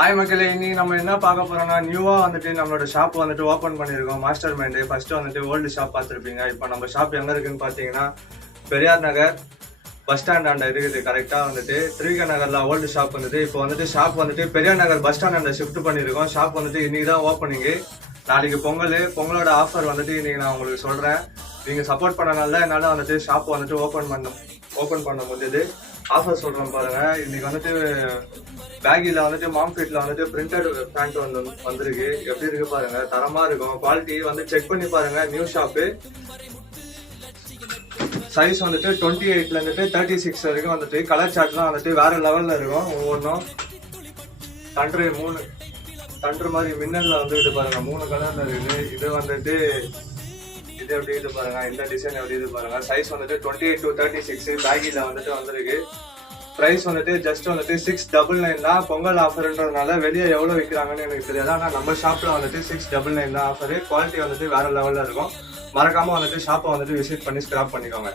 Hi மக்களே, இன்னைக்கு நம்ம என்ன பார்க்க போறோம்னா நியூவா வந்துட்டு நம்மளோட ஷாப் வந்துட்டு ஓப்பன் பண்ணியிருக்கோம். மாஸ்டர் மைண்டு ஃபர்ஸ்ட் வந்துட்டு ஓல்டு ஷாப் பார்த்துருப்பீங்க. இப்போ நம்ம ஷாப் எங்க இருக்குன்னு பார்த்தீங்கன்னா பெரியார் நகர் பஸ் ஸ்டாண்ட் ஆண்ட இருக்குது. கரெக்டாக வந்துட்டு திருவிக நகர்ல ஓல்டு ஷாப் வந்துட்டு இப்போ வந்துட்டு ஷாப் வந்துட்டு பெரியார் நகர் பஸ் ஸ்டாண்ட் ஆண்ட ஷிஃப்ட் பண்ணியிருக்கோம். ஷாப் வந்துட்டு இன்னைக்கு தான் ஓப்பனிங்கு. நாளைக்கு பொங்கலோட ஆஃபர் வந்துட்டு இன்னைக்கு நான் உங்களுக்கு சொல்றேன். நீங்க சப்போர்ட் பண்ணனால என்னால் வந்துட்டு ஷாப் வந்துட்டு ஓப்பன் பண்ண முடியுது. ஆஃபர் சொல்றேன் பாருங்க. இன்னைக்கு வந்துட்டு பேகில வந்துட்டு மாம்ஃபிட்ல வந்துட்டு பிரிண்டட் பேண்ட் வந்திருக்கு. எப்படி இருக்கு பாருங்க, தரமா இருக்கும். குவாலிட்டி வந்து செக் பண்ணி பாருங்க. New shop. சைஸ் வந்துட்டு 28ல இருந்துட்டு 36 வரைக்கும் வந்துட்டு கலர் சார்ட்லாம் வந்துட்டு வேற லெவல்ல இருக்கும். ஒவ்வொன்றும் தண்டு மாதிரி மின்னல்ல வந்து இது பாருங்க, 3 கலர்ல இருக்குது. இது வந்துட்டு இது எப்படி இது பாருங்க, இந்த டிசைன் எப்படி இது பாருங்க. சைஸ் வந்துட்டு 28 to 36 பேகில வந்துட்டு வந்திருக்கு. ப்ரைஸ் வந்துட்டு ஜஸ்ட் வந்துட்டு 699 தான். பொங்கல் ஆஃபர்ன்றதுனால வெளியே எவ்வளோ விற்கிறாங்கன்னு எனக்கு தெரியாது. ஆனால் நம்ம ஷாப்பில் வந்துட்டு 699 தான் ஆஃபரு. குவாலிட்டி வந்துட்டு வேற லெவலில் இருக்கும். மறக்காம வந்துட்டு ஷாப்பை வந்துட்டு விசிட் பண்ணி ஸ்கிராப் பண்ணிக்கோங்க.